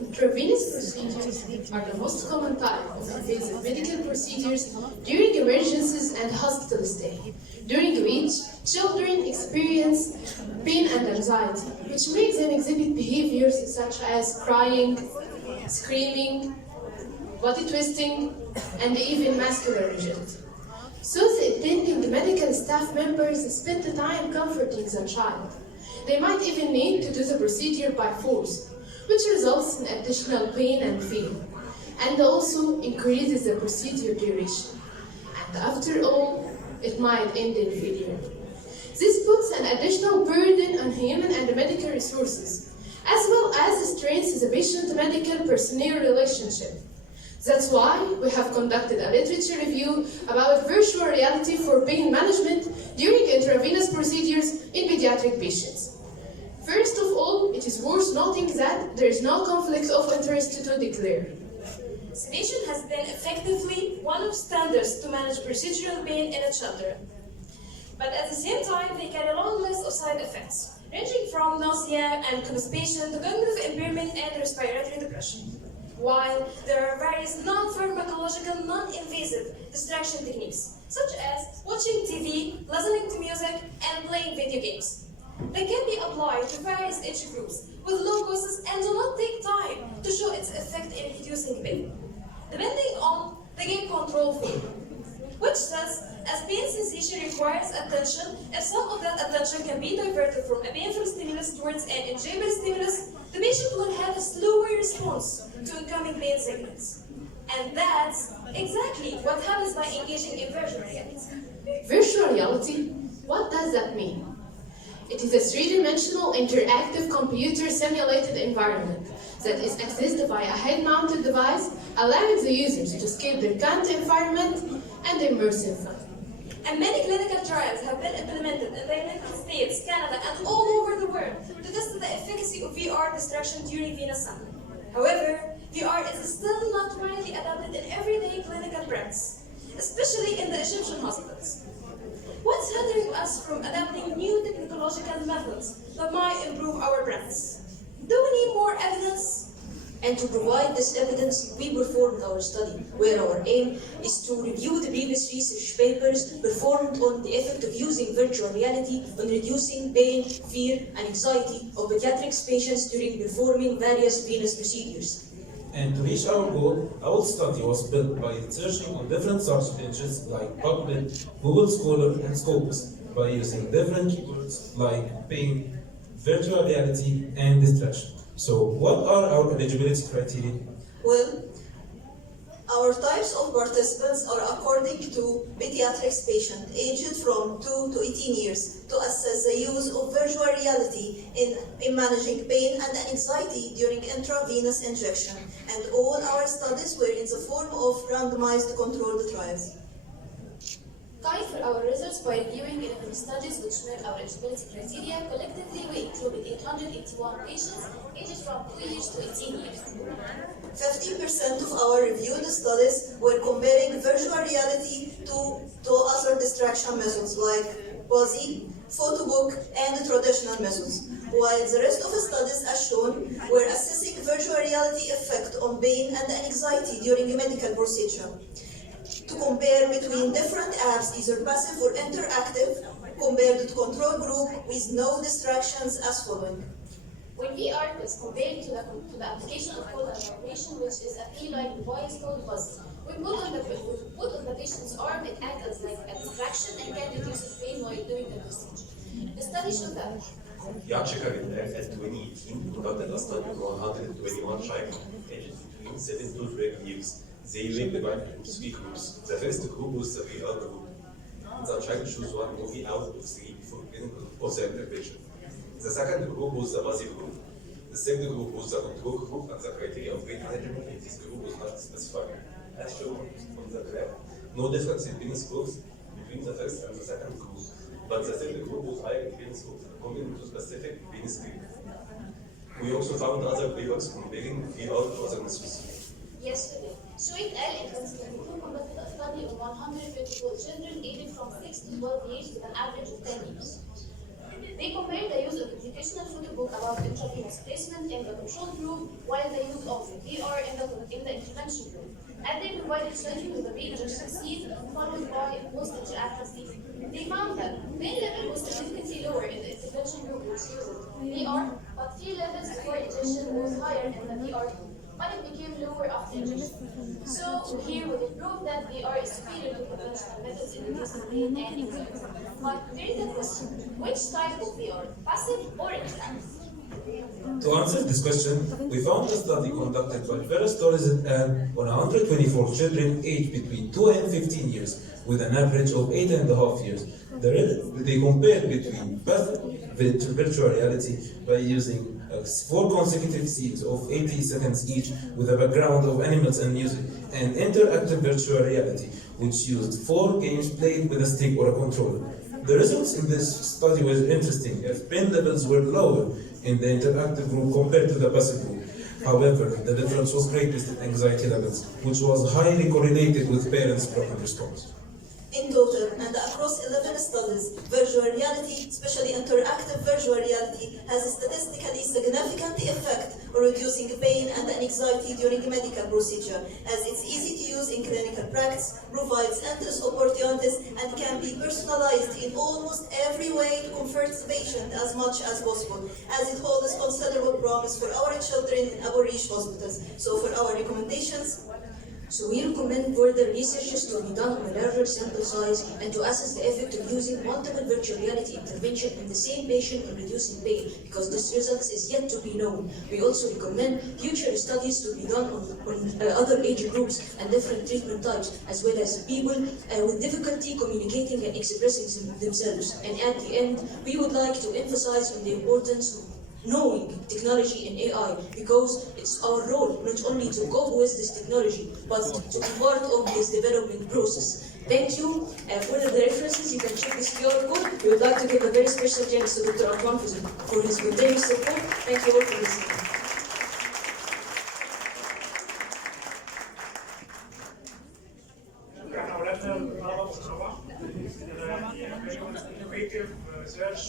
Intravenous procedures are the most common type of invasive medical procedures during emergencies and hospital stay, during which children experience pain and anxiety, which makes them exhibit behaviors such as crying, screaming, body twisting, and even muscular rigidity. So the attending medical staff members spend the time comforting the child. They might even need to do the procedure by force, which results in additional pain and fear, and also increases the procedure duration. And after all, it might end in failure. This puts an additional burden on human and medical resources, as well as strains the patient-medical personnel relationship. That's why we have conducted a literature review about virtual reality for pain management during intravenous procedures in pediatric patients. First of all, it is worth noting that there is no conflict of interest to declare. Sedation has been effectively one of standards to manage procedural pain in children. But at the same time, they carry a long list of side effects, ranging from nausea and constipation to cognitive impairment and respiratory depression. While there are various non-pharmacological, non-invasive distraction techniques, such as watching TV, listening to music, and playing video games. They can be applied to various age groups with low costs and do not take time to show its effect in reducing pain, depending on the game control field, which says as pain sensation requires attention, if some of that attention can be diverted from a painful stimulus towards an enjoyable stimulus, the patient will have a slower response to incoming pain signals. And that's exactly what happens by engaging in virtual reality. Virtual reality? What does that mean? It is a three-dimensional interactive computer simulated environment that is accessed by a head-mounted device, allowing the users to escape their current environment and immerse in fun. And many clinical trials have been implemented in the United States, Canada, and all over the world to test the efficacy of VR distraction during venous sampling. However, VR is still not widely adopted in everyday clinical practice, especially in the Egyptian hospitals. What's hindering us from adopting new technological methods that might improve our practice? Do we need more evidence? And to provide this evidence, we performed our study, where our aim is to review the previous research papers performed on the effect of using virtual reality on reducing pain, fear, and anxiety of pediatric patients during performing various venous procedures. And to reach our goal, our study was built by searching on different search engines like PubMed, Google Scholar, and Scopus, by using different keywords like pain, virtual reality, and distraction. So, what are our eligibility criteria? Well, our types of participants are according to pediatrics patient aged from 2 to 18 years to assess the use of virtual reality in managing pain and anxiety during intravenous injection. And all our studies were in the form of randomized controlled trials. Guide for our results by reviewing 11 studies which met our eligibility criteria. Collectively, we included 881 patients aged from 2 years to 18 years. 50% of our reviewed studies were comparing virtual reality to other distraction methods like WASI, photobook, and traditional methods, while the rest of the studies, as shown, were assessing virtual reality effect on pain and anxiety during a medical procedure. To compare between different apps, either passive or interactive, compared to control group with no distractions as following. When VR is compared to the application of code interpretation, which is a key-like device called buzz, we put on the patient's arm, it acts as like a distraction and can reduce the pain while doing the procedure. The study showed that. Yachica in 2018 conducted a study on 121 children aged between 7 to 12 years. They were divided into 3 groups. The first group was the VR group. The child chose one movie out of 3 for clinical or the intervention. The second group was the buzzy group. The third group was the control group, and the criteria of great management in this group was not specified. As shown on the graph, no difference in penis growth between the first and the second group, but the third group was higher in penis growth responding to specific pain scale. We also found other papers comparing VR to other methods. Yes, we did. Shoaib and 2022 conducted a study on 154 children aged from 6 to 12 years with an average of 10 years. They compared the use of educational photo book about intravenous placement in the control group while the use of VR in the intervention group. And they provided children with a readjustment scene followed by most interactive scene. They found that pain level was significantly lower in the intervention group which used VR, but fear levels before injection was higher in the VR group, but it became lower after injection. So here we can prove that VR is superior to conventional methods in reducing pain and anxiety. But there is a question, which type of VR, passive or interactive? To answer this question, we found a study conducted by Kirollos and on 124 children aged between 2 and 15 years with an average of 8.5 years. They compared between passive virtual reality by using 4 consecutive scenes of 80 seconds each with a background of animals and music, and interactive virtual reality, which used 4 games played with a stick or a controller. The results in this study were interesting as pain levels were lower in the interactive group compared to the passive group. However, the difference was greatest in anxiety levels, which was highly correlated with parents' proper response. In total, and across 11 studies, virtual reality, especially interactive virtual reality, has a statistically significant effect on reducing pain and anxiety during a medical procedure, as it's easy to use in clinical practice, provides endless opportunities, and can be personalized in almost every way to comfort the patient as much as possible, as it holds considerable promise for our children in Aborish hospitals. So for our recommendations, So we recommend further researches to be done on a larger sample size and to assess the effect of using multiple virtual reality intervention in the same patient in reducing pain, because this result is yet to be known. We also recommend future studies to be done on other age groups and different treatment types, as well as people with difficulty communicating and expressing themselves. And at the end, we would like to emphasize on the importance of knowing technology and AI, because it's our role not only to cope with this technology, but to be part of this development process. Thank you. For the references, you can check this QR code. We would like to give a very special thanks to Dr. Antoine for his continuous support. Thank you all for listening. احنا اولادنا الطلبه بصراحه innovative research